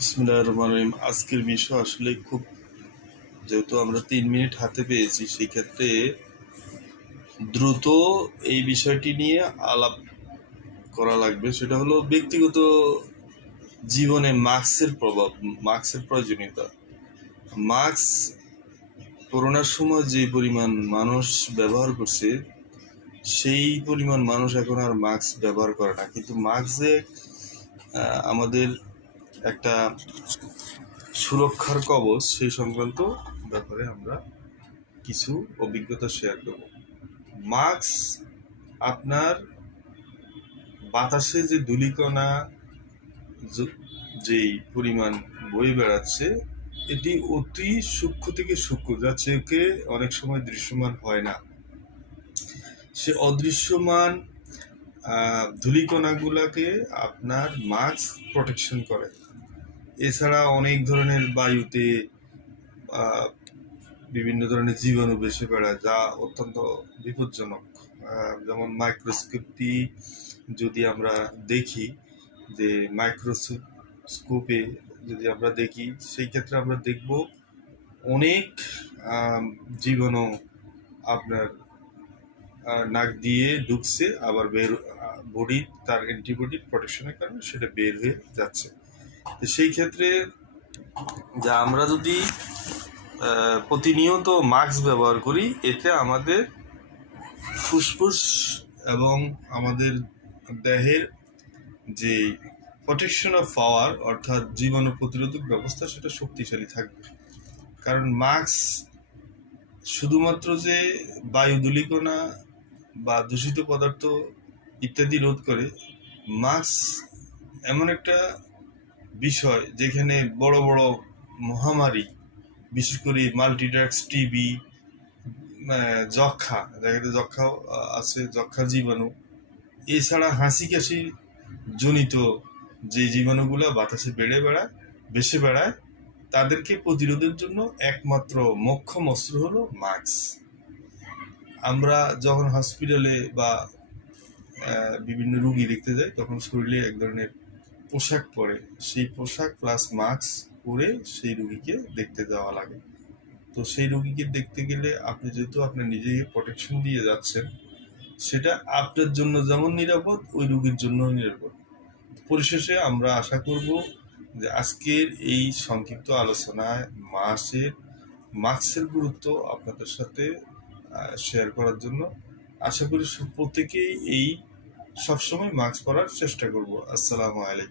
বিসমিল্লাহির রহমানির রহিম। আজকের বিষয় আসলে খুব, যেহেতু আমরা 3 মিনিট হাতে পেয়েছি, সেই ক্ষেত্রে দ্রুত এই বিষয়টি নিয়ে আলাপ করা লাগবে। সেটা হলো ব্যক্তিগত জীবনে মাস্কের প্রভাব, মাস্কের প্রয়োজনীয়তা। মাস্ক করোনার সময় যে পরিমাণ মানুষ ব্যবহার করছে, সেই পরিমাণ মানুষ এখন আর মাস্ক ব্যবহার করে না। কিন্তু মাস্ক যে আমাদের একটা সুরক্ষার কবচ, সেই সংক্রান্ত ব্যাপারে আমরা কিছু অভিজ্ঞতা শেয়ার করব। মাস্ক আপনার বাতাসে যে ধূলিকণা যেই পরিমাণ বয়ে বেড়াচ্ছে, এটি অতি সূক্ষ্ম থেকে সূক্ষ্ম, যা চোখে অনেক সময় দৃশ্যমান হয় না। সে অদৃশ্যমান ধূলিকণাগুলোকে আপনার মাস্ক প্রোটেকশন করে। এছাড়া অনেক ধরনের বায়ুতে বিভিন্ন ধরনের জীবাণু বেশি বেড়ায়, যা অত্যন্ত বিপজ্জনক। যেমন মাইক্রোস্কোপটি যদি আমরা দেখি, যে মাইক্রোস্কোপে যদি আমরা দেখি, সেই ক্ষেত্রে আমরা দেখব অনেক জীবাণু আপনার নাক দিয়ে ঢুকছে, আবার বের বডি তার অ্যান্টিবডি প্রোটেকশনের কারণে সেটা বের হয়ে যাচ্ছে। তো সেই ক্ষেত্রে যা আমরা যদি প্রতিনিয়ত মাস্ক ব্যবহার করি, এতে আমাদের ফুসফুস এবং আমাদের দেহের যে প্রোটেকশন অফ পাওয়ার, অর্থাৎ জীবাণু প্রতিরোধক ব্যবস্থা, সেটা শক্তিশালী থাকবে। কারণ মাস্ক শুধুমাত্র যে বায়ু ধূলিকণা বা দূষিত পদার্থ ইত্যাদি রোধ করে, মাস্ক এমন একটা বিষয় যেখানে বড় বড় মহামারী, বিশেষ করে মাল্টিড্রাগস, টিবি, যক্ষা, জায়গাতে যক্ষা আছে, যক্ষার জীবাণু, এছাড়া হাসি কাশি জনিত যে জীবাণুগুলো বাতাসে ভেসে বেড়ায়, তাদেরকে প্রতিরোধের জন্য একমাত্র মোক্ষম অস্ত্র হলো মাস্ক। আমরা যখন হসপিটালে বা বিভিন্ন রুগী দেখতে যাই, তখন শরীরে এক ধরনের পোশাক পরে, সেই পোশাক প্লাস মাস্ক পরে সেই রুগীকে দেখতে যাওয়া লাগে। তো সেই রুগীকে দেখতে গেলে আপনি যেহেতু আপনার নিজেকে প্রোটেকশন দিয়ে যাচ্ছেন, সেটা আপনার জন্য যেমন নিরাপদ, ওই রুগীর জন্য নিরাপদ। পরিশেষে আমরা আশা করব যে আজকের এই সংক্ষিপ্ত আলোচনায় মাস্কের গুরুত্ব আপনাদের সাথে শেয়ার করার জন্য। আশা করি প্রত্যেকেই সবসময় মাস্ক পরার চেষ্টা করব। আসসালামু আলাইকুম।